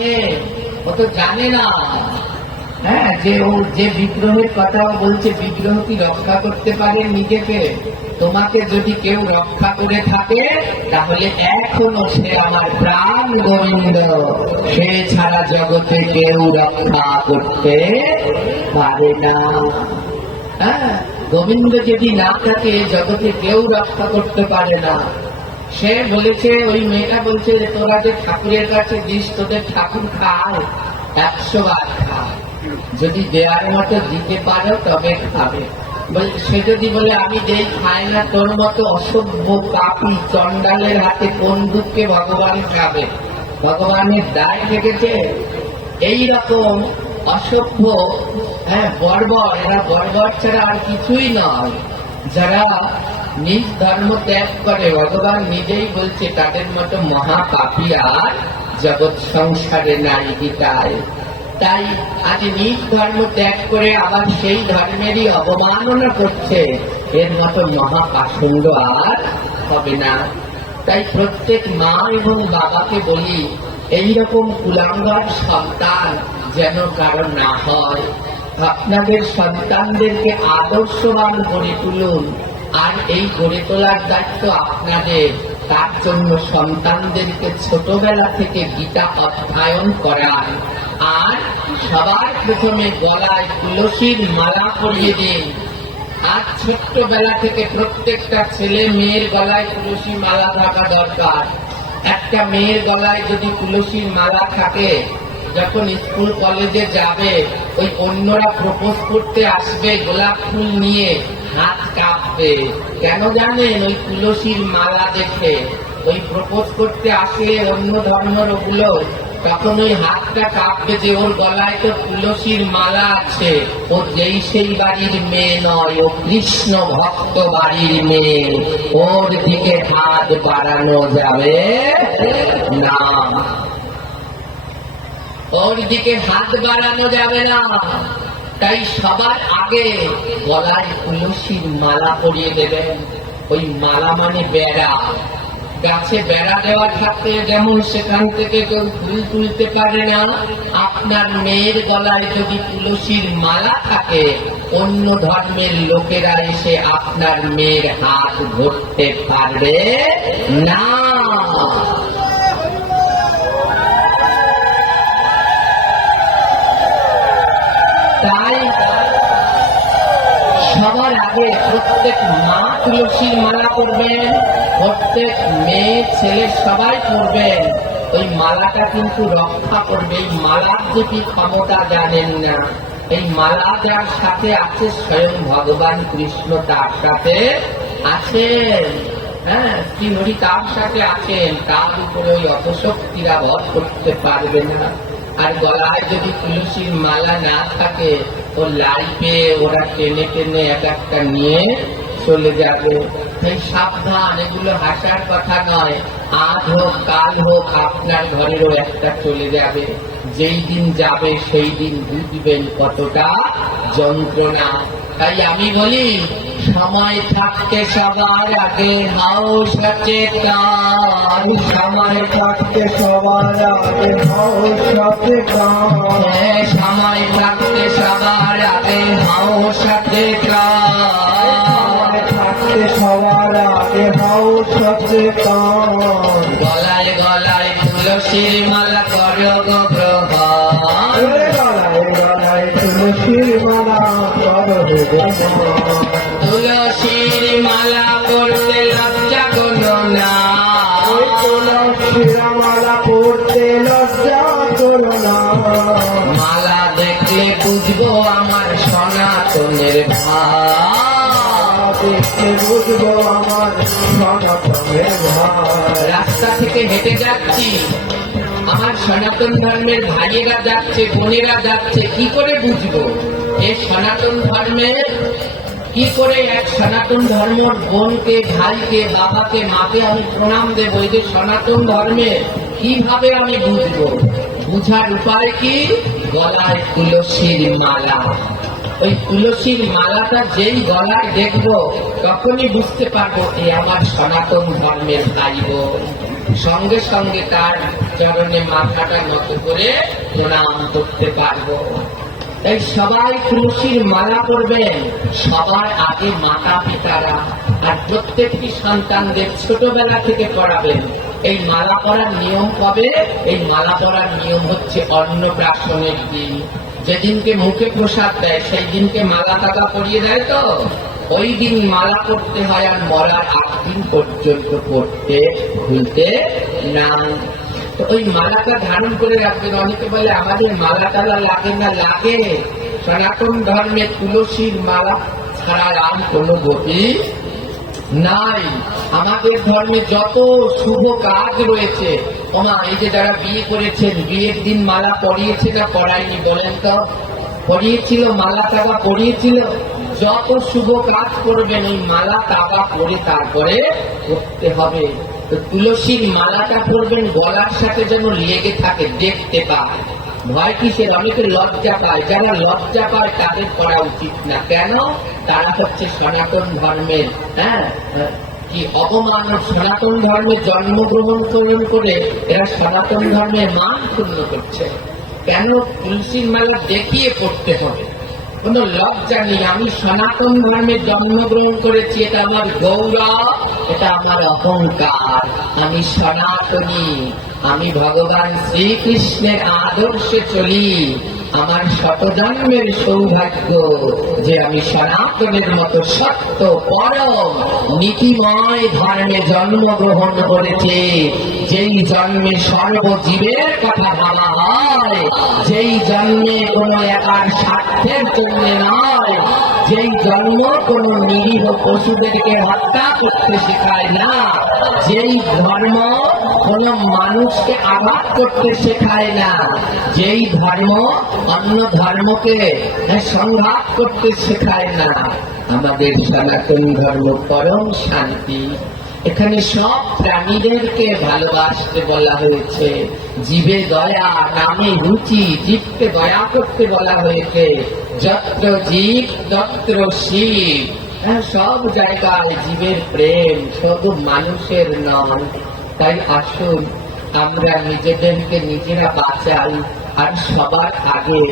কে? ও তো জানে না। হ্যাঁ, যে ও যে বিগ্রহের কথা বলছে, বিগ্রহ কি রক্ষা করতে পারে নিজেকে? তোমাকে যদি কেউ রক্ষা করে থাকে তাহলে এখনো সে আমার প্রাণ গোবিন্দ, সে ছাড়া জগতে কেউ রক্ষা করতে পারে না। হ্যাঁ, গোবিন্দ যদি না থাকে জগতে কেউ রক্ষা করতে পারে না। সে বলেছে, ওই মেয়েটা বলছে যে তোরা যে ঠাকুরের কাছে দিস, তোদের ঠাকুর খায় 100 বার খায়, যদি দেওয়ার মতো দিতে পারো তবে খাবে। সে যদি বলে আমি দেই, খায় না, তোর মতো অসভ্য পাপী চণ্ডালের হাতে কোন দুঃখে ভগবান খাবে? ভগবানের দায় লেগেছে। এইরকম অসভ্য, হ্যাঁ, বর্বর, এরা বর্বর ছাড়া আর কিছুই নয়। যারা নিজ ধর্ম ত্যাগ করে, ভগবান নিজেই বলছে তাদের মতো মহাপাপী আর জগৎ সংসারে নাই গীতায়। তাই আজ নিজ ধর্ম ত্যাগ করে আবার সেই ধর্মেরই অবমাননা করছে, এর মতো মহাপাষণ্ড আর হবে না। তাই প্রত্যেক মা এবং বাবাকে বলি, এইরকম কুলাঙ্গার সন্তান যেন কারো না হয়। আপনাদের সন্তানদেরকে আদর্শবান গড়ে তুলুন, আর এই গড়ে তোলার দায়িত্ব আপনাদের। তার জন্য সন্তানদেরকে ছোটবেলা থেকে গীতা অধ্যয়ন করান, আর সবার প্রথমে গলায় তুলসীর মালা পরিয়ে দিন। আর ছোট্টবেলা থেকে প্রত্যেকটা ছেলে মেয়ের গলায় তুলসী মালা থাকা দরকার। একটা মেয়ের গলায় যদি তুলসীর মালা থাকে, যখন স্কুল কলেজে যাবে, ওই অন্যরা প্রপোজ করতে আসবে গোলাপ ফুল নিয়ে, হাত কাঁপবে। কেন জানেন? ওই তুলসীর মালা দেখে। ওই প্রপোজ করতে আসলে অন্য ধর্মের ওগুলো, তখন ওই হাতটা কাঁপবে যে ওর গলায় তো তুলসীর মালা আছে, ও যেই সেই বাড়ির মেয়ে নয়, ও কৃষ্ণ ভক্ত বাড়ির মেয়ে, ওর দিকে হাত বাড়ানো যাবে না, ওর দিকে হাত বাড়ানো যাবে না। তাই সবার আগে গলায় তুলসীর মালা পরিয়ে দেবেন। ওই মালা মানে বেড়া। গাছে বেড়া দেওয়া থাকতে যেমন সেখান থেকে কেউ ফুল তুলতে পারে না, আপনার মেয়ের গলায় যদি তুলসীর মালা থাকে, অন্য ধর্মের লোকেরা এসে আপনার মেয়ের হাত ধরতে পারবে না। তাই সবার আগে প্রত্যেক মা তুলসীর মালা করবেন, প্রত্যেক মেয়ে ছেলে সবাই করবেন। ওই মালাটা কিন্তু রক্ষা করবে। এই মালার যদি ক্ষমতা জানেন না, এই মালা যার সাথে আছে স্বয়ং ভগবান কৃষ্ণ তার সাথে আছেন। হ্যাঁ, শ্রীহরি তার সাথে আছেন, তার উপরে ওই অপশক্তিরা বধ করতে পারবে না। আর গলায় যদি তুলসীর মালা না থাকে, ও লাই পেয়ে ওরা টেনে টেনে এক একটা নিয়ে চলে যাবে। এই সাবধান, এগুলো হাসার কথা নয়। আজ হোক কাল হোক আপনার ঘরেরও একটা চলে যাবে। যেই দিন যাবে সেই দিন বুঝবেন কতটা যন্ত্রণা। তাই আমি বলি, সময় থাকতে সবার আগে হাও সচেতন, সময় থাকতে সবার আগে হাও সচেতন, সময় থাকতে সবার আগে হাও সচেতন, সময় থাকতে সবার আগে হাও সচেতন। গলায় গলায় তুলসীর মালা করো গো গ্রহণ, গলায় গলায় তুলসীর মালা করো গো গ্রহণ। তুলসীর মালা পড়তে লজ্জা করো না, তুলসীর মালা পড়তে লজ্জা করো না। মালা দেখলে বুঝবো আমার সনাতনের ভাব, দেখলে বুঝবো আমার সনাতনের ভাব। রাস্তা থেকে হেঁটে যাচ্ছি, আমার সনাতন ধর্মের ভাইয়েরা যাচ্ছে, বোনেরা যাচ্ছে, কি করে বুঝবো এ সনাতন ধর্মের? কি করে এক সনাতন ধর্মের বোনকে, ভাইকে, বাবাকে, মাকে আমি প্রণাম দেব? এই যে সনাতন ধর্মে কিভাবে আমি বুঝবো? বুঝার উপায় কি? গলায় তুলসীর মালা। ওই তুলসীর মালাটা যেই গলায় দেখবো, তখনই বুঝতে পারবো এ আমার সনাতন ধর্মের ভাই বোন। সঙ্গে সঙ্গে তার চরণে মাথাটা নত করে প্রণাম করতে পারবো। তাই সবাই তুলসীর মালা করবেন, সবার আগে মাতা পিতারা, আর প্রত্যেকটি সন্তানদের ছোটবেলা থেকে পড়াবেন। এই মালা পরার নিয়ম কবে? এই মালা পরার নিয়ম হচ্ছে অন্নপ্রাশনের দিন, যেদিনকে মুখে প্রসাদ দেয় সেই দিনকে মালা টাকা পরিয়ে দেয়, তো ওই দিন মালা করতে হয়, আর মরার 8 দিন পর্যন্ত করতে ভুলতে না। তো ওই মালাটা ধারণ করে রাখবেন। অনেকে বলে আমাদের মালা টালা লাগে না, লাগে। সনাতন ধর্মে তুলসীর মালা ছাড়া আর কোনো গতি নাই। আমাদের ধর্মে যত শুভ কাজ রয়েছে, এই যে যারা বিয়ে করেছেন, বিয়ের দিন মালা পরিয়েছে না পড়ায়নি বলেন তো? পরিয়েছিল, মালা টাকা পরিয়েছিল। যত শুভ কাজ করবেন ওই মালা টাকা পরে তারপরে করতে হবে। তো তুলসীর মালাটা পরবেন, গলার সাথে যেন লেগে থাকে, দেখতে পায়। ভয় কিসের? অনেকে লজ্জা পায়। যারা লজ্জা পায় তাদের করা উচিত না। কেন? তারা হচ্ছে সনাতন ধর্মের কি অপমান। সনাতন ধর্মে জন্মগ্রহণ করে এরা সনাতন ধর্মের মান ক্ষুণ্ণ করছে। কেন? তুলসীর মালা দেখিয়ে পড়তে হবে, কোন লজ্জা নেই। আমি সনাতন ধর্মে জন্মগ্রহণ করেছি, এটা আমার গৌরব, এটা আমার অহংকার। আমি সনাতনী, আমি ভগবান শ্রীকৃষ্ণের আদর্শে চলি। আমার শতজন্মের সৌভাগ্য যে আমি সনাতনের মতো সত্য পরম নীতিময় ধর্মে জন্মগ্রহণ করেছি, যেই জন্মে সর্বজীবের কথা ভাবা হয়, যেই জন্মে কোনো একার স্বার্থের জন্য নয়, যেই জন্ম কোন নিরীহ পশুদেরকে হত্যা করতে শেখায় না, যেই ধর্ম কোন মানুষকে আঘাত করতে শেখায় না, যেই ধর্ম অন্য ধর্মকে সংঘাত করতে শেখায় না, আমাদের সনাতন ধর্ম পরম শান্তি। এখানে সব প্রাণীদেরকে ভালোবাসতে বলা হয়েছে। জীবে দয়া, নামে রুচি, জীবকে দয়া করতে বলা হয়েছে। যত্র জীব তত্র শিব। সব জায়গায় জীবের প্রেম, শুধু মানুষের নয়। তাই আসুন আমরা নিজেদেরকে নিজেরা বাঁচাই, আর সবার আগে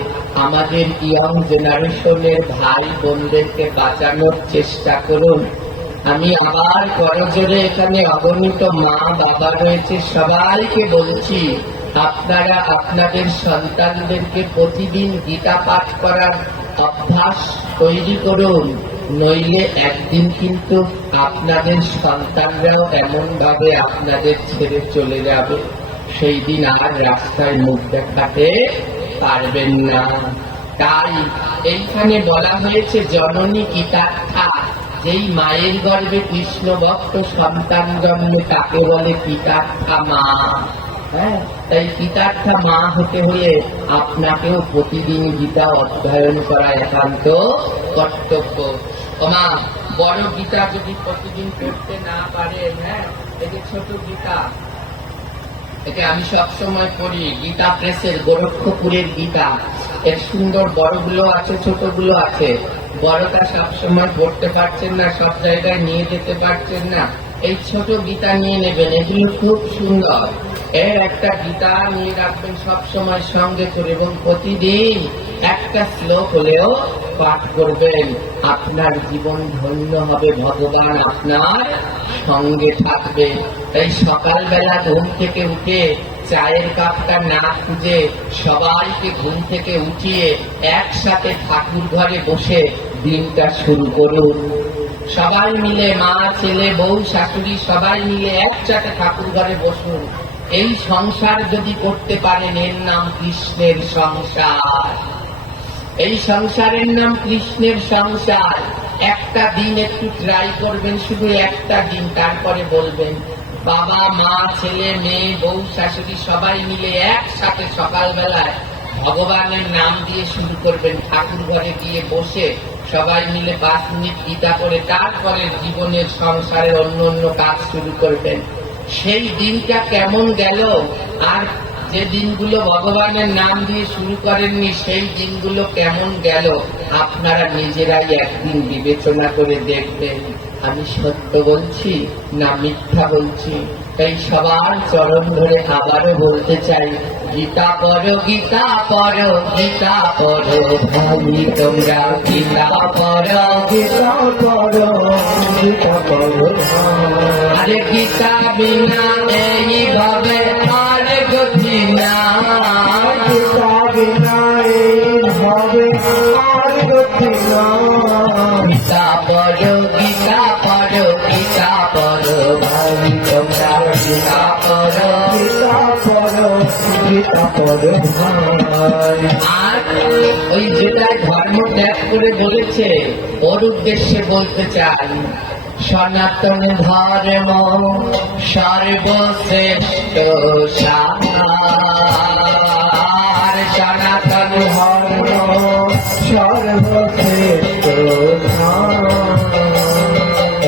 আমাদের ইয়ং জেনারেশনের ভাই বোনদেরকে বাঁচানোর চেষ্টা করুন। আমি আবার করজোরে এখানে অগণিত মা বাবা রয়েছে, সবাইকে বলছি, আপনারা আপনাদের সন্তানদেরকে প্রতিদিন গীতা পাঠ করার অভ্যাস তৈরি করুন। নইলে একদিন কিন্তু আপনাদের সন্তানরাও এমন ভাবে আপনাদের ছেড়ে চলে যাবে, সেই দিন আর রাস্তায় মুখ দেখাতে পারবেন না। তাই এইখানে বলা হয়েছে জননী পিতার্থা। যেই মায়ের গর্ভে কৃষ্ণ ভক্ত সন্তান জন্মে তাকে বলে পিতার্থা মা। তাই পিতার্থা মা হতে হলে আপনাকেও প্রতিদিন গীতা অধ্যয়ন করা একান্ত কর্তব্য। মা, বড় গীতা যদি প্রতিদিন পড়তে না পারেন, এই যে ছোট গীতা, একে আমি সবসময় পড়ি, গীতা প্রেসের গোরক্ষপুরের গীতা। এর সুন্দর বড়গুলো আছে, ছোটগুলো আছে। বড়টা সবসময় পড়তে পারছেন না, সব জায়গায় নিয়ে যেতে পারছেন না, এই ছোট গীতা নিয়ে নেবেন। এগুলো খুব সুন্দর। এর একটা গীতা নিয়ে রাখবেন সবসময় সঙ্গে করে, এবং প্রতিদিন একটা শ্লোক হলেও পাঠ করবেন। আপনার জীবন ধন্য হবে, ভগবান আপনার সঙ্গে থাকবে। তাই সকালবেলা ঘুম থেকে উঠে চায়ের কাপটা না খুঁজে সবাইকে ঘুম থেকে উঠিয়ে একসাথে ঠাকুর ঘরে বসে দিনটা শুরু করুন। সবাই মিলে, মা, ছেলে, বউ, শাশুড়ি সবাই মিলে একসাথে ঠাকুর ঘরে বসুন। এই সংসার যদি করতে পারেন, এর নাম কৃষ্ণের সংসার। এই সংসারের নাম কৃষ্ণের সংসার। একটা দিন একটু ট্রাই করবেন, শুধু একটা দিন, তারপরে বলবেন বাবা, মা, ছেলে, মেয়ে, বউ, শাশুড়ি সবাই মিলে একসাথে সকালবেলায় ভগবানের নাম দিয়ে শুরু করবেন। ঠাকুর ঘরে গিয়ে বসে সবাই মিলে 5 মিনিট গীতা পড়ে তারপরে জীবনের সংসারের অন্য অন্য কাজ শুরু করবেন। সেই দিনটা কেমন গেল, আর যে দিনগুলো ভগবানের নাম দিয়ে শুরু করেননি সেই দিনগুলো কেমন গেল, আপনারা নিজেরাই একদিন বিবেচনা করে দেখবেন আমি সত্য বলছি না মিথ্যা বলছি। এই সবার চরণ ধরে আবারও বলতে চাই, গীতা পড়ো, গীতা পড়ো, গীতা পড়ো ভাই তোমরা, গীতা পড়ো, গীতা পড়ো, গীতা পড়ো। আরে গীতা বিনা এইভাবে আর গতি না, গীতা বিনা এইভাবে আর গতি না। গীতা পড়ো, গীতা পড়ো, গীতা পড়ো ভাই তোমরা, গীতা পড়ো, গীতা পড়ো, গীতা পড়ো ভাই। আর ওই যেটা ধর্ম ত্যাগ করে বলেছে ওর উদ্দেশ্যে বলতে চাই, সনাতন ধর্ম সর্বশ্রেষ্ঠ সার, সনাতন ধর্ম সর্বশ্রেষ্ঠ সার।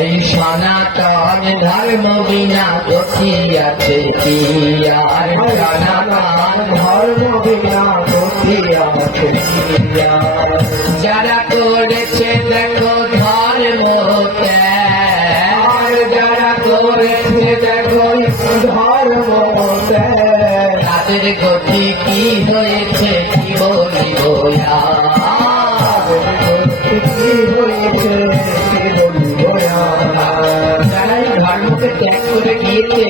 এই সনাতন ধর্ম বিনা গতি আছে কি আর, সনাতন ধর্ম বিনা গতি আছে কি আর। যারা করেছে দেখো ধর্ম ত্যাগ, যারা করেছে দেখো ধর্ম ত্যাগ, তাদের গতি কি হয়েছে কি বলিব আর, কি হয়েছে কি বলিব আর। যারা এই ধর্মকে ত্যাগ করে গিয়েছে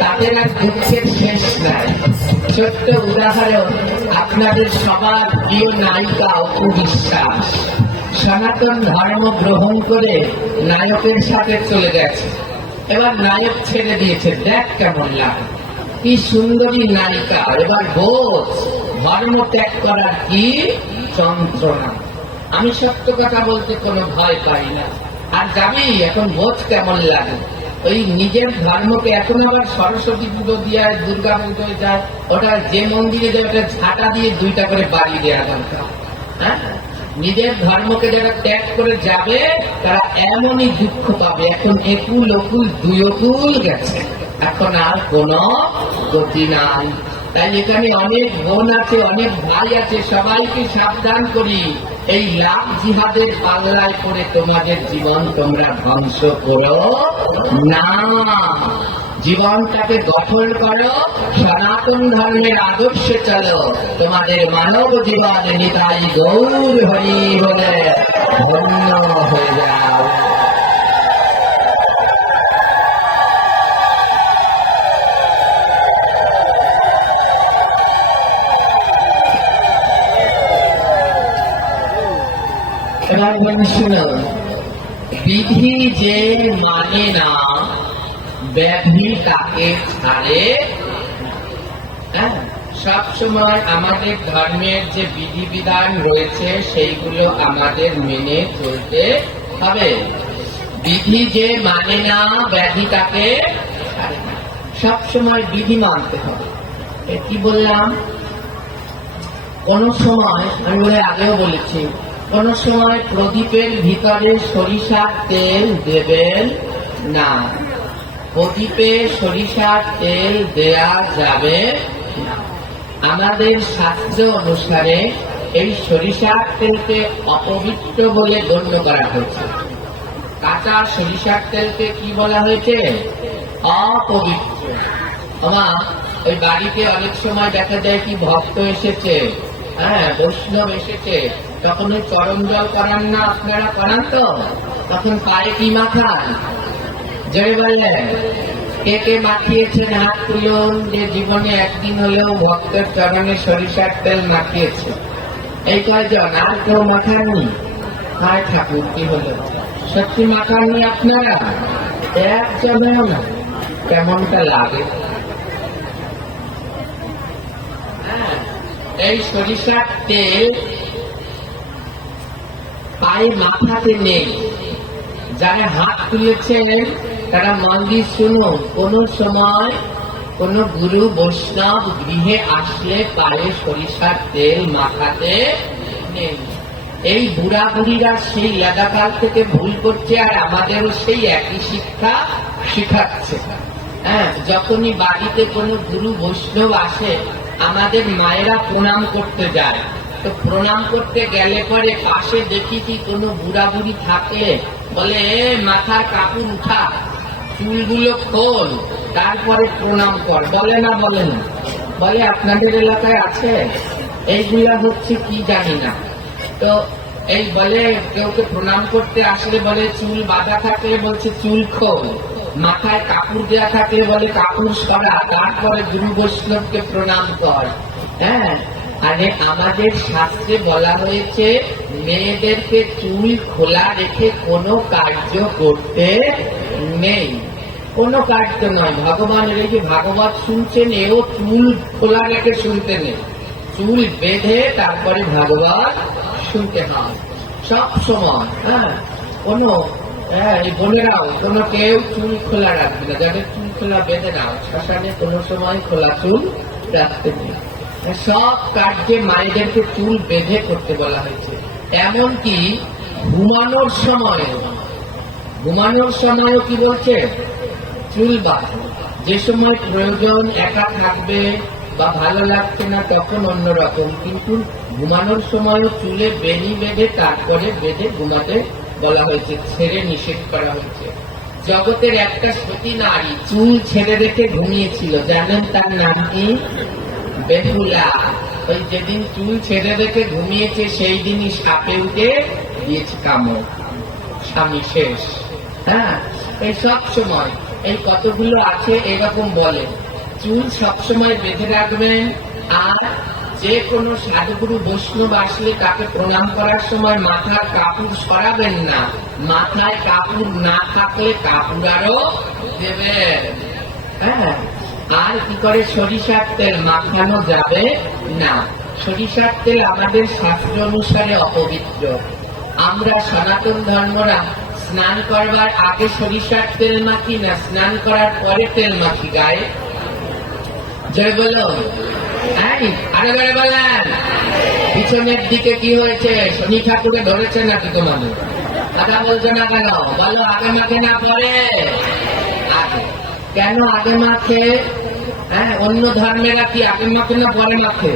তাদের আর দুঃখের শেষ নাই। ছোট্ট উদাহরণ, আপনাদের সবার প্রিয় নায়িকা অপু বিশ্বাস সনাতন ধর্ম গ্রহণ করে নায়কের সাথে চলে গেছে। এবার নায়ক ছেড়ে দিয়েছে, দেখ কেমন লাগে, কি সুন্দরী নায়িকা। এবার বোঝ ধর্ম ত্যাগ করার কি যন্ত্রণা। আমি সত্য কথা বলতে কোনো ভয় পাই না। আর যাবি এখন বোঝ কেমন লাগে। ওই নিজের ধর্মকে এখন আবার সরস্বতী পুজো দিয়ে দুর্গা পুজোয় যায়, ওটা যে মন্দিরে যায় ওটা ঝাঁটা দিয়ে 2টা করে বাড়ি দেওয়া দরকার। হ্যাঁ, নিজের ধর্মকে যারা ত্যাগ করে যাবে তারা এমনই দুঃখ পাবে। এখন একুল অকুল 2 অকুল গেছে, এখন আর কোন গতি নাই। তাই এখানে অনেক বোন আছে, অনেক ভাই আছে, সবাইকে সাবধান করি, এই লাভ জিহাদের পাল্লায় করে তোমাদের জীবন তোমরা ধ্বংস করো না। জীবনটাকে গঠন করো, সনাতন ধর্মের আদর্শে চলো, তোমাদের মানব জীবন নিতাই গৌর হরি বলে ধন্য হয়ে যাও। শুনো, বিধি যে মানে না ব্যাধি তাকে ছাড়ে। হ্যাঁ, সবসময় আমাদের ধর্মের যে বিধিবিধান রয়েছে সেইগুলো আমাদের মেনে চলতে হবে। বিধি যে মানে না ব্যাধি তাকে ছাড়ে না, সবসময় বিধি মানতে হবে। কি বললাম, কোন সময় আমি বলে আগেও বলেছি, কোন সময় প্রদীপের ভিতরে সরিষার তেল দেবেন না, প্রদীপে সরিষার তেল দেয়া যাবে না। আমাদের শাস্ত্র অনুসারে এই সরিষার তেলকে অপবিত্র বলে গণ্য করা হয়েছে। কাঁচা সরিষার তেলকে কি বলা হয়েছে? অপবিত্র। আমার ওই বাড়িতে অনেক সময় দেখা যায় কি ভক্ত এসেছে, হ্যাঁ বৈষ্ণব এসেছে, তখন ওই চরণ জল করান না, আপনারা করান তো? তখন পায়ে কি মাখান? জয় বললেন, কে কে মাখিয়েছেন হাত তুলুন যে জীবনে একদিন হলেও ভক্তের চরণে সরিষার তেল মাখিয়েছে। এই কয়জন, আর কেউ মাখাননি? হায় ঠাকুর, কি হলো? সত্যি মাখাননি আপনারা? একজনেও না? কেমনটা লাগে? এই সরিষার তেল পায়ে মাথাতে নেই। যারা হাত তুলেছেন তারা মন দিয়ে শুনুন, কোন সময় কোন গুরু বৈষ্ণব গৃহে আসলে পায়ে সরিষার তেল মাথাতে নেই। এই বুড়া বুড়িরা সেই লাদাকাল থেকে ভুল করছে, আর আমাদেরও সেই একই শিক্ষা শিখাচ্ছে। হ্যাঁ, যখনই বাড়িতে কোনো গুরু বৈষ্ণব আসে আমাদের মায়েরা প্রণাম করতে যায়, তো প্রণাম করতে গেলে পরে পাশে দেখি কি কোনো বুড়া বুড়ি থাকে, বলে মাথার কাপড় উঠা, চুলগুলো খোল, তারপরে প্রণাম কর। বলে না বলে না? বলে আপনাদের এলাকায় আছে? এইগুলা হচ্ছে কি জানি না। তো এই বলে কেউকে প্রণাম করতে আসলে বলে চুল বাঁধা থাকলে বলছে চুল খোল, মাথায় কাপড় দেওয়া থাকলে বলে কাপড় সরা, তারপরে গুরু বৈষ্ণবকে প্রণাম কর। হ্যাঁ, আরে আমাদের শাস্ত্রে বলা হয়েছে মেয়েদেরকে চুল খোলা রেখে কোনো কার্য করতে নেই। কোনো কার্য নয়। ভগবানের এই যে ভাগবত শুনছেন, এও চুল খোলা রেখে শুনতে নেই, চুল বেঁধে তারপরে ভাগবত শুনতে হয় সব সময়। হ্যাঁ, কোনো এই বোনেরাও কোনো কেউ চুল খোলা রাখবে না, যাদের চুল খোলা বেঁধে নাও, শ্মশানে কোনো সময় খোলা চুল রাখতে নেই। সব কার্যে মায়েদেরকে চুল বেঁধে করতে বলা হয়েছে। এমনকি ঘুমানোর সময়ও কি বলছে? চুল বাঁধো। যে সময় প্রয়োজন, একা থাকবে বা ভালো লাগছে না, তখন অন্যরকম, কিন্তু ঘুমানোর সময়ও চুলে বেনি বেঁধে তারপরে বেঁধে ঘুমাতে বলা হয়েছে, ছেড়ে নিষেধ করা হয়েছে। জগতের একটা সতী নারী চুল ছেড়ে রেখে ঘুমিয়েছিল, জানেন তার নাম কি? বেহুলা। ওই যেদিন চুল ছেড়ে রেখে ঘুমিয়েছে সেই দিনই সাপে উঠে দিয়েছে কামড়, স্বামী শেষ। হ্যাঁ, এই সব সময় এই কতগুলো আছে এরকম বলে। চুল সবসময় বেঁধে রাখবেন। আর যে কোনো সাধুগুরু বৈষ্ণব আসলে তাকে প্রণাম করার সময় মাথার কাপড় সরাবেন না। মাথায় কাপড় না থাকলে কাপড় আরো দেবেন। হ্যাঁ, আর কি করে? সরিষার তেল মাখানো যাবে না। সরিষার তেল আমাদের শাস্ত্র অনুসারে অপবিত্র। আমরা সনাতন ধর্মরা স্নান করবার আগে সরিষার তেল মাখি না, স্নান করার পরে তেল মাখি গায়ে। জয় বলো। আরে বলে বলেন, পিছনের দিকে কি হয়েছে? শনি ঠাকুরে ধরেছে নাকি তোমাদের? কথা বলছো না কেন? বলো আগে মাখে না পরে? আগে। কেন আগে মাখে? হ্যাঁ, অন্য ধর্মেরা কি আগে মাখে না পরে মাখে?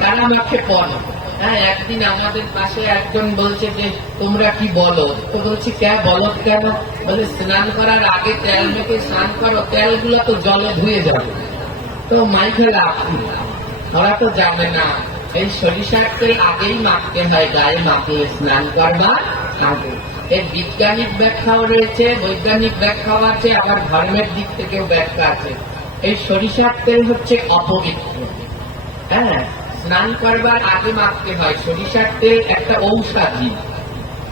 তারা মাখে পরে। হ্যাঁ, একদিন আমাদের পাশে একজন বলছে যে তোমরা কি বলো? তো বলছি কে বলো কেন? বলে স্নান করার আগে তেল মেখে স্নান করো, তেলগুলো তো জলে ধুয়ে যাবে, তো মাইকে লাভ। ওরা তো জানে না এই সরিষার তেল আগেই মাখতে হয়, গায়ে মাখলে স্নান করবার আগে। এর বিজ্ঞানিক ব্যাখ্যাও রয়েছে, বৈজ্ঞানিক ব্যাখ্যাও আছে, আবার ধর্মের দিক থেকেও ব্যাখ্যা আছে। এই সরিষার তেল হচ্ছে অপবিত্র। হ্যাঁ, স্নান করবার আগে মাখতে হয়। সরিষার তেল একটা ঔষধি।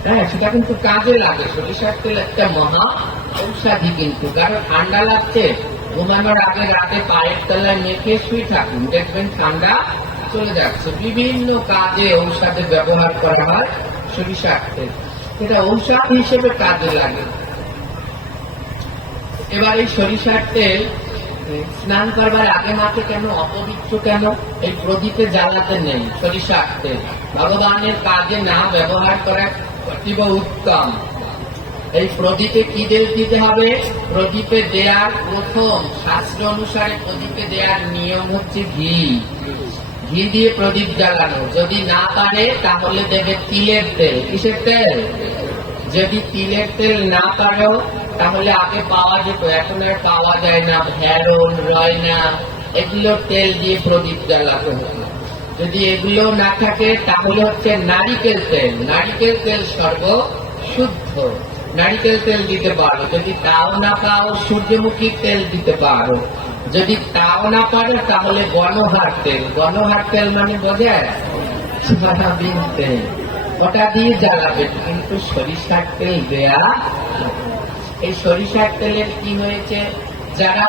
হ্যাঁ, সেটা কিন্তু কাজে লাগে। সরিষার তেল একটা মহা ঔষধি। কিন্তু কারো ঠান্ডা লাগছে, ঘুমানোর আগে রাতে পায়ের তলায় মেখে শুয়ে থাকুন, দেখবেন ঠান্ডা চলে যাচ্ছে। বিভিন্ন কাজে ঔষধে ব্যবহার করা হয় সরিষার তেল, এটা ঔষধ হিসেবে কাজে লাগে। এবার এই সরিষার তেল স্নান করবার আগে মাকে কেন? অপবিত্র কেন? এই প্রদীপে জ্বালাতে নেই সরিষার তেল। ভগবানের কাজে না ব্যবহার করা অতীব উত্তম। এই প্রদীপে কি তেল দিতে হবে? প্রদীপে দেয়ার প্রথম শাস্ত্র অনুসারে প্রদীপে দেয়ার নিয়ম হচ্ছে ঘি। ঘি দিয়ে প্রদীপ জ্বালানো। যদি না পারে তাহলে দেবে তিলের তেল। কিসের তেল? যদি তিলের তেল না পারো তাহলে আগে পাওয়া যেত, এখন আর পাওয়া যায় না, ভেরন, রয়না, এগুলো তেল দিয়ে প্রদীপ জ্বালাতে হতো। যদি এগুলো না থাকে তাহলে হচ্ছে নারিকেল তেল। নারিকেল তেল সর্বশুদ্ধ, নারিকেল তেল দিতে পারো। যদি তাও না পাও সূর্যমুখীর তেল দিতে পারো। যদি তাও না পারো তাহলে গণহার তেল। গণহার তেল মানে বোঝায় সয়াবিন তেল, ওটা দিয়ে জ্বালাবে, কিন্তু সরিষার তেল দেয়া। এই সরিষার তেলের কি হয়েছে? যারা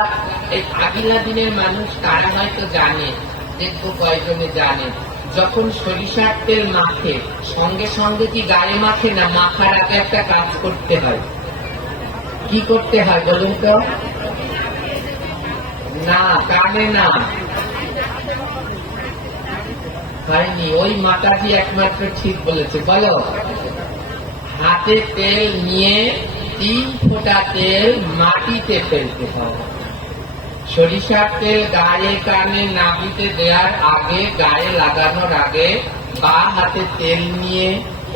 এই আগিলা দিনের মানুষ তারা হয়তো জানে, দেখবো কয়েকজনে জানে, যখন সরিষার তেল মাখে সঙ্গে সঙ্গে কি গায়ে মাখে না, মাখার আগে একটা কাজ করতে হয়। কি করতে হয় বলুন তো? না, কানে না, হয়নি। ওই মাতাজি একমাত্র ঠিক বলেছে। বলো, হাতে তেল নিয়ে 3 ফোঁটা তেল মাটিতে ফেলতে হবে। সরিষার তেল গায়ে, কানে, নাভিতে দেওয়ার আগে, গায়ে লাগানোর আগে বা হাতে তেল নিয়ে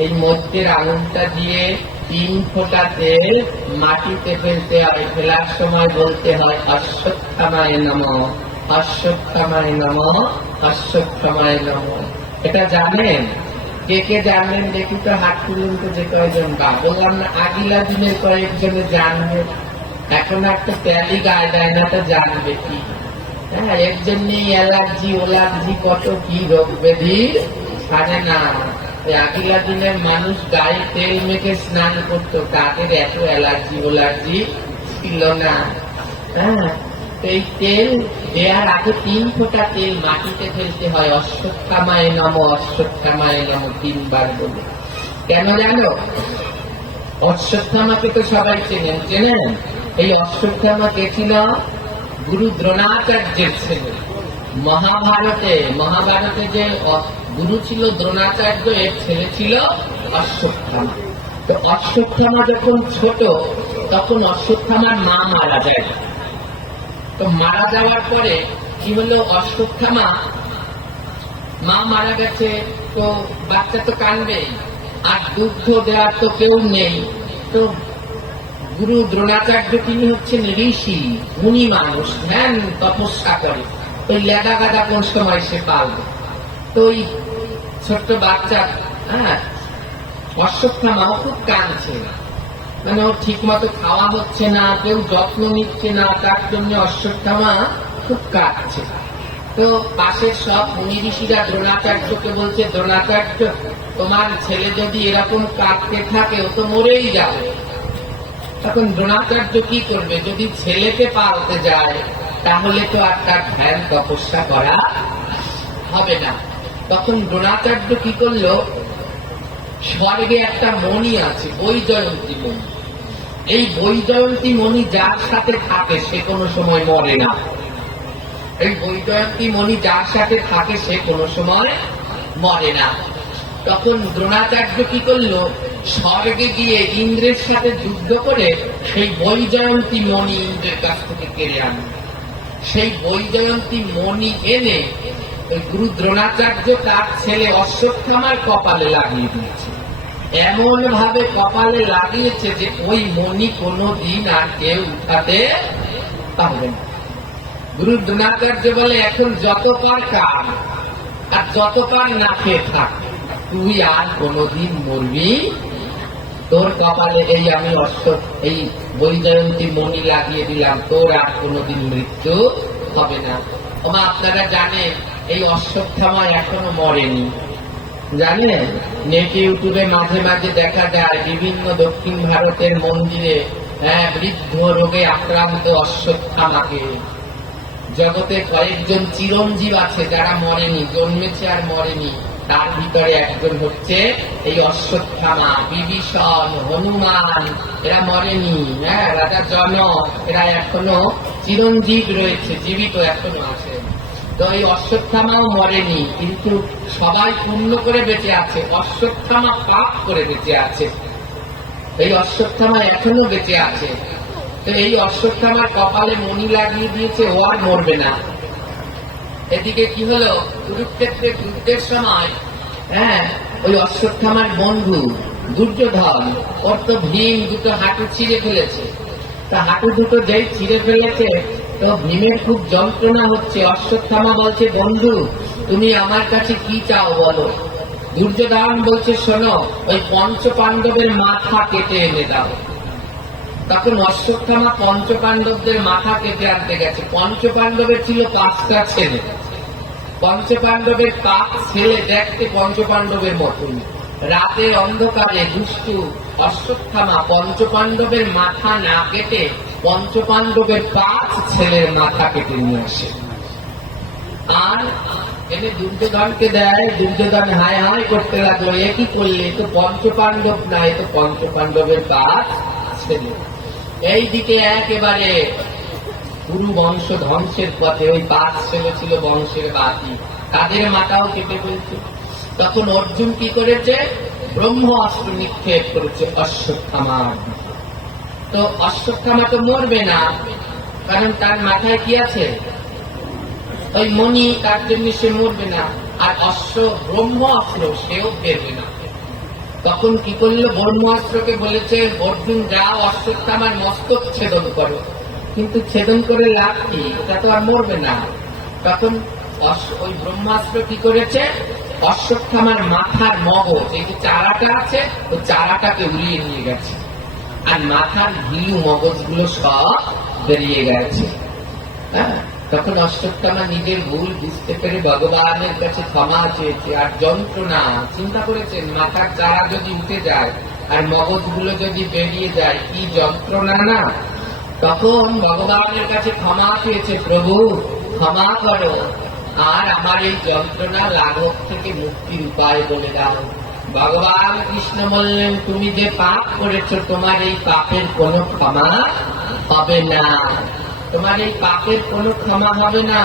এই মধ্যের আঙুলটা দিয়ে 3 ফোঁটা তেল মাটিতে ফেলতে হয়, ফেলার সময় বলতে হয় অশ্বত্থামায় নমঃ, অশ্বত্থামায় নমঃ, অশ্বত্থামায় নমঃ। এটা জানেন? কে কে জানলেন দেখি তো, হাত তুলুন তো যে কয়জন। বা বললাম না আগিলা দিনের কয়েকজনে জানবে, এখন একটা ট্যালি গায়ে দেয় না, তো জানবে কি? হ্যাঁ, এর জন্যই অ্যালার্জি ওলার্জি কত কি রোগ ব্যাধি ছাড়ে না। আগিলা দিনের মানুষ গায়ে তেল মেখে স্নান করতো, তাদের এত অ্যালার্জি ওলার্জি ছিল না। হ্যাঁ, এই তেল দেওয়ার আগে 3 ফোঁটা তেল মাটিতে ফেলতে হয়, অশ্বত্থামায় নমঃ, অশ্বত্থামায় নমঃ 3 বার বলে। কেন জানো? অশ্বত্থামাকে তো সবাই চেনেন, চেনেন? এই অশ্বত্থামা কে ছিল? গুরু দ্রোণাচার্যের ছেলে। মহাভারতে যে গুরু ছিল দ্রোণাচার্য, এর ছেলে ছিল অশ্বত্থামা। তো অশ্বত্থামা যখন ছোট, তখন অশ্বত্থামার মা মারা যায়। তো মারা যাওয়ার পরে কি হলো, অশ্বত্থামা মা মারা গেছে, তো বাচ্চা তো কাঁদবেই, আর দুগ্ধ দেওয়ার তো কেউ নেই। তো গুরু দ্রোণাচার্য তিনি হচ্ছেন ঋষি, মুনি মানুষ, ধ্যান তপস্যা করে। ওই লেদা গাদা কোন সময় সে পালবে? তো ওই ছোট্ট বাচ্চা, হ্যাঁ, অশ্বত্থামাও খুব কাঁদছে, মানে ওর ঠিক মতো খাওয়া হচ্ছে না, কেউ যত্ন নিচ্ছে না, তার জন্য অশ্বত্থামা খুব কাঁদছে। তো পাশের সব মুনি ঋষিরা দ্রোণাচার্যকে বলছে, দ্রোণাচার্য তোমার ছেলে যদি এরকম কাঁদতে থাকে ও তো মরেই যাবে। তখন দ্রোণাচার্য কি করবে? যদি ছেলেকে পালতে যায় তাহলে তো আর তার ধ্যান তপস্যা করা হবে না। তখন দ্রোণাচার্য কি করলো, স্বর্গে একটা মণি আছে, বৈজয়ন্তী মণি। এই বৈজয়ন্তী মণি যার সাথে থাকে সে কোনো সময় মরে না। এই বৈজয়ন্তী মণি যার সাথে থাকে সে কোনো সময় মরে না। তখন দ্রোণাচার্য কি করলো, স্বর্গে গিয়ে ইন্দ্রের সাথে যুদ্ধ করে সেই বৈজয়ন্তী মণি ইন্দ্রের কাছ থেকে কেড়ে আনল। সেই বৈজয়ন্তী মণি এনে ওই গুরু দ্রোণাচার্য তার ছেলে অশ্বত্থামার কপালে লাগিয়ে দিয়েছে। এমন ভাবে কপালে লাগিয়েছে যে ওই মণি কোনদিন আর কেউ উঠাতে পারবে না। গুরু দ্রোণাচার্য বলে, এখন যত পার কার আর যত পার না খেয়ে থাক, তুই আর কোনদিন মরবি, তোর কপালে এই আমি এই বৈজয়ন্তী মণি লাগিয়ে দিলাম, তোর আর কোনদিন মৃত্যু হবে না। আপনারা জানেন এই অশ্বত্থামা এখনো মরেনি, জানেন? নেটে ইউটিউবে মাঝে মাঝে দেখা যায় বিভিন্ন দক্ষিণ ভারতের মন্দিরে, হ্যাঁ, বৃদ্ধ রোগে আক্রান্ত অশ্বত্থামাকে। জগতে কয়েকজন চিরঞ্জীব আছে যারা মরেনি, জন্মেছে আর মরেনি। তার ভিতরে একজন হচ্ছে এই অশ্বত্থামা। বিভীষণ, হনুমান এরা মরেনি, হ্যাঁ, রাজা জনক এরা এখনো চিরঞ্জীব রয়েছে, জীবিত এখনো আছে। তো এই অশ্বত্থামাও মরেনি, কিন্তু সবাই পূর্ণ করে বেঁচে আছে, অশ্বত্থামা পাপ করে বেঁচে আছে। এই অশ্বত্থামা এখনো বেঁচে আছে। তো এই অশ্বত্থামার কপালে মণি লাগিয়ে দিয়েছে, ও আর মরবে না। এদিকে কি হলো, কুরুক্ষেত্রে যুদ্ধের সময়, হ্যাঁ, ওই অশ্বত্থামার বন্ধু দুর্যোধন, ওর তো ভীম দুটো হাঁটু ছিঁড়ে ফেলেছে। তা হাঁটু দুটো যেই ছিঁড়ে ফেলেছে, তো ভীমের খুব যন্ত্রণা হচ্ছে। অশ্বত্থামা বলছে, বন্ধু তুমি আমার কাছে কি চাও বলো? দুর্যোধন বলছে, শোনো, ওই পঞ্চ পাণ্ডবের মাথা কেটে এনে দাও। তখন অশ্বত্থামা পঞ্চ পাণ্ডবদের মাথা কেটে আনতে গেছে। পঞ্চ পাণ্ডবের ছিল 5টা ছেলে। পঞ্চ পাণ্ডবের 5 ছেলে দেখতে পঞ্চ পাণ্ডবের মতন। রাতের অন্ধকারে দুষ্টু অশ্বত্থামা পঞ্চ পাণ্ডবের মাথা না কেটে পঞ্চ পাণ্ডবের 5 ছেলের মাথা কেটে নিয়ে আসে, আর এনে দুর্যোধনকে দেয়। দুর্যোধন হায় হায় করতে লাগলো, এ কি করলে? তো পঞ্চ পাণ্ডব না, এ তো পঞ্চ পাণ্ডবের 5 ছেলে। এইদিকে একেবারে পুরু বংশ ধ্বংসের পথে। ওই 5 ছেলে ছিল বংশের বাতি, তাদের মাথাও কেটে ফেলছে। তখন অর্জুন কি করেছে? ব্রহ্ম অস্ত্র নিক্ষেপ করেছে অশ্বত্থামার। তো অশ্বত্থামা তো মরবে না, কারণ তার মাথায় কি আছে? ওই মণি, তার জন্য সে মরবে না। আর ব্রহ্ম অস্ত্র সেও ফেরবে না। তখন কি করলো, ব্রহ্মাস্ত্রকে বলেছে অর্জুন যাও অশ্বত্থামার মস্তক ছেদন করো। কিন্তু ছেদন করে লাভ কি, ওটা তো আর মরবে না। তখন ওই ব্রহ্মাস্ত্র কি করেছে, অশ্বত্থামার মাথার মগজ, এই যে চারাটা আছে, ওই চারাটাকে উড়িয়ে নিয়ে গেছে, আর মাথার গিলু মগজগুলো সব বেরিয়ে গেছে। হ্যাঁ, তখন অশ্বত্থামা নিজের ভুল বুঝতে পেরে ভগবানের কাছে ক্ষমা চেয়েছে। আর যন্ত্রণা, চিন্তা করেছেন মাথার চারা যদি উঠে যায় আর মগজগুলো যদি বেরিয়ে যায়, কি যন্ত্রণা না। তখন ভগবানের কাছে ক্ষমা চেয়েছে, প্রভু ক্ষমা করো, আর আমার এই যন্ত্রণা লাঘব থেকে মুক্তির উপায় বলে দাও। ভগবান কৃষ্ণ বললেন, তুমি যে পাপ করেছো তোমার এই পাপের কোনো ক্ষমা হবে না, তোমার এই পাপের কোনো ক্ষমা হবে না।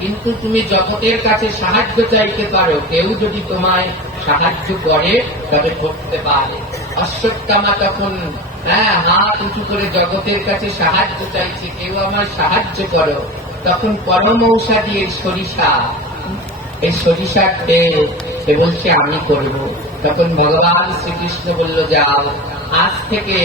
কিন্তু তুমি জগতের কাছে সাহায্য চাইতে পারো, কেউ যদি তোমায় সাহায্য করে তবে করতে পারে। অশ্বত্থামা তখন হাত উঁচু করে জগতের কাছে সাহায্য চাইছে, কেউ আমার সাহায্য করো। তখন পরম ঔষধি এই সরিষা, এই সরিষার তেল সে বলছে আমি করব। তখন ভগবান শ্রীকৃষ্ণ বলল, যাও আজ থেকে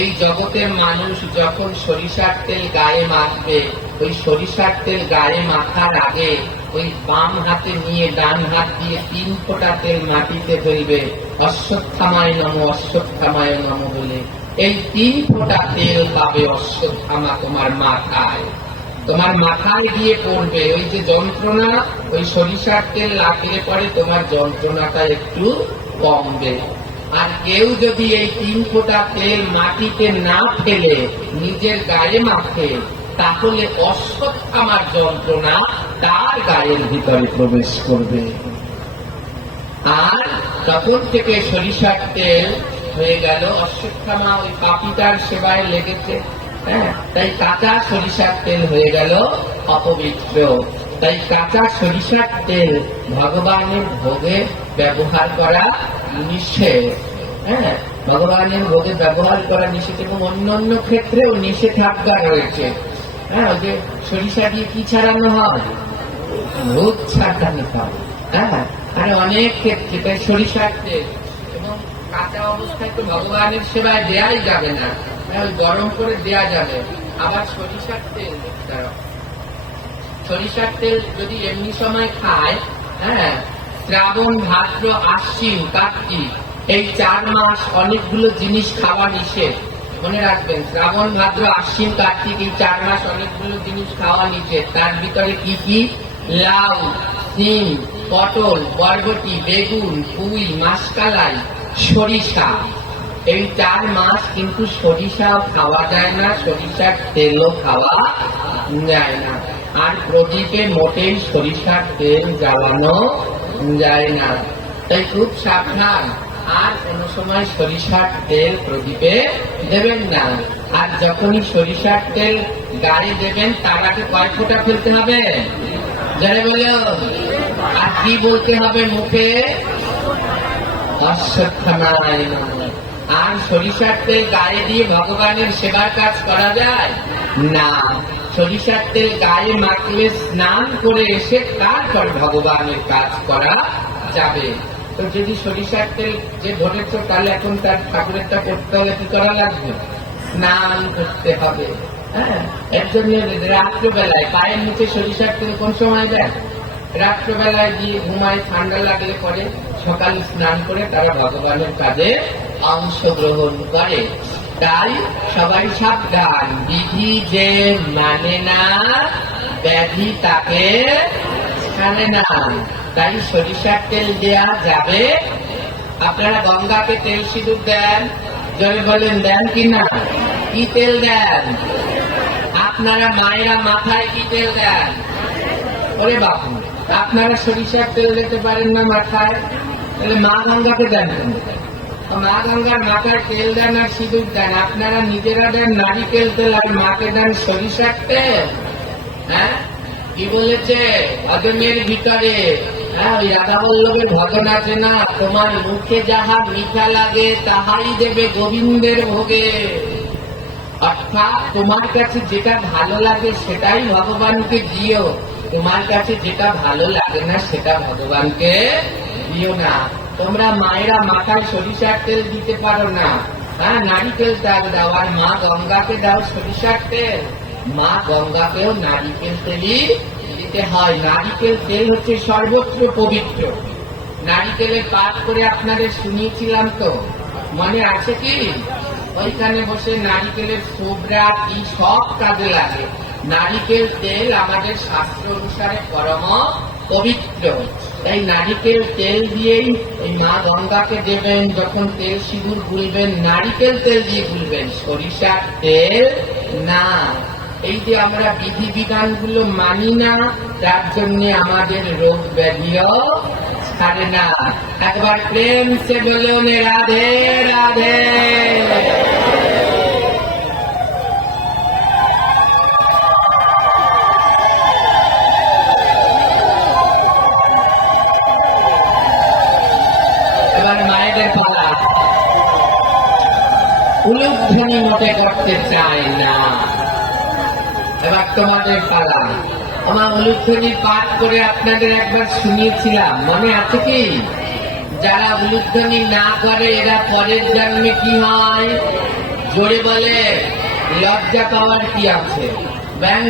এই জগতের মানুষ যখন সরিষার তেল গায়ে মাখবে, ওই সরিষার তেল গায়ে মাখার আগে ওই বাম হাতে নিয়ে ডান হাত দিয়ে 3 ফোঁটা তেল মাটিতে ফেলবে, অশ্বত্থামায় নমঃ অশ্বত্থামায় নমঃ বলে। এই 3 ফোঁটা তেল পাবে অশ্বত্থামা তোমার মাথায়, তোমার মাথায় দিয়ে পড়বে। ওই যে যন্ত্রণা, ওই সরিষার তেল লাগলে পরে তোমার যন্ত্রণাটা একটু কমবে। আর কেউ যদি এই 3 ফোঁটা তেল মাটিতে না ফেলে নিজের গায়ে মাখে, তাহলে অশ্বত্থামার যন্ত্রণা তার গায়ের ভিতরে প্রবেশ করবে। আর তখন থেকে সরিষার তেল হয়ে গেল, অশ্বত্থামা ওই পাপিটার সেবায় লেগেছে। তাই কাঁচা সরিষার তেল হয়ে গেল অপবিত্র। তাই কাঁচা সরিষার তেল ভগবানের ভোগে ব্যবহার করা নিষেধ। ভগবানের ভোগে ব্যবহার করা নিষেধ, এবং অন্যান্য ক্ষেত্রেও নিষেধাজ্ঞা রয়েছে। ওই যে সরিষা দিয়ে কি ছাড়ানো হয়, ভোগ ছাড়ানো হয়। আর অনেক ক্ষেত্রে তাই সরিষার তেল এবং কাঁচা অবস্থায় তো ভগবানের সেবায় দেয়াই যাবে না, গরম করে দেয়া যাবে। আবার সরিষার তেল, সরিষার তেল যদি এমনি সময় খায়, শ্রাবণ ভাদ্র আশ্বিন কার্তিক এই 4 মাস অনেকগুলো জিনিস খাওয়া নিষেধ। মনে রাখবেন, শ্রাবণ ভাদ্র আশ্বিন কার্তিক এই 4 মাস অনেকগুলো জিনিস খাওয়া নিষেধ। তার ভিতরে কি কি, লাউ, সিম, পটল, বরবটি, বেগুন, পুঁই, মাসকালাই, সরিষা। এই 4 মাস কিন্তু সরিষাও খাওয়া যায় না, সরিষার তেলও খাওয়া যায় না। আর প্রদীপে মোটেই সরিষার তেল জ্বালানো যায় না। তাই খুব সাবধান, আর কোন সময় সরিষার তেল প্রদীপে দেবেন না। আর যখনই সরিষার তেল গায়ে দেবেন তার আগে কয় ফোঁটা ফেলতে হবে, যারা বলো, আর কি বলতে হবে মুখে, অশ্বত্থামায় নমঃ। আর সরিষার তেল গায়ে দিয়ে ভগবানের সেবার কাজ করা যায় না। সরিষার তেল গায়ে মাখলে স্নান করে এসে তারপর ভগবানের কাজ করা যাবে। তো যদি সরিষার তেল যে ধরেছ, তাহলে এখন তার ঠাকুরেরটা করতে হলে কি করা লাগবে, স্নান করতে হবে। এর জন্য রাত্রবেলায় পায়ের নিচে সরিষার তেল কোন সময় দেয়, রাত্রবেলায় দিয়ে ঘুমায়, ঠান্ডা লাগলে পরে সকালে স্নান করে তারা ভগবানের কাজে অংশগ্রহণ করে। তাই সবাই সাবধান, বিধি যে মানে না ব্যাধি তাকে ছাড়ে না। তাই সরিষার তেল দেয়া যাবে। আপনারা গঙ্গাকে তেল সিঁদুর দেন, জলে বলেন দেন কিনা, কি তেল দেন? আপনারা মায়েরা মাথায় কি তেল দেন? ওরে বাপু, আপনারা সরিষার তেল দিতে পারেন না মাথায়, তাহলে মা গঙ্গাকে দেন। মা গঙ্গার মাথায় তেল দেন আর সিঁদুর দেন, আপনারা নিজেরা দেন নারিকেল তেল আর মাকে দেন সরিষার তেল। কি বলেছে ভজনের ভিতরে, ওই রাধা বল্লভের ভজন আছে না, তোমার মুখে যাহা মিঠা লাগে তাহাই দেবে গোবিন্দের ভোগে। অর্থাৎ তোমার কাছে যেটা ভালো লাগে সেটাই ভগবানকে দিও, তোমার কাছে যেটা ভালো লাগে না সেটা ভগবানকে দিও না। তোমরা মায়েরা মাথায় সরিষার তেল দিতে পারো না, হ্যাঁ নারিকেল তেল দাও, আর মা গঙ্গাকে দাও সরিষার তেল। মা গঙ্গাকেও নারিকেল তেলই দিতে হয়। নারিকেল তেল হচ্ছে সর্বত্র পবিত্র। নারিকেলের পাঠ করে আপনাদের শুনিয়েছিলাম তো, মনে আছে কি? ওইখানে বসে নারিকেলের ছোবড়া কি সব কাজে লাগে। নারিকেল তেল আমাদের শাস্ত্র অনুসারে পরম পবিত্র। তাই নারিকেল তেল দিয়েই এই মা গঙ্গাকে দেবেন। যখন তেল সিঁদুর গুলবেন নারিকেল তেল দিয়ে গুলবেন, সরিষার তেল না। এই যে আমরা বিধি বিধানগুলো মানি না, তার জন্য আমাদের রোগ ব্যাধিও ছাড়ে না। একবার প্রেম সে বলুন রাধে রাধে। এবার মায়েদের পালা। উলুধ্বনি মোটে করতে চায় না। এবার তোমাদের পালা। আমার উলুধ্বনি পাঠ করে আপনাদের একবার শুনিয়েছিলাম, মনে আছে কি? যারা উলুধ্বনি না করে এরা পরের জন্মে কি হয়? জোরে বলে, লজ্জা পাওয়ার কি আছে? ব্যাং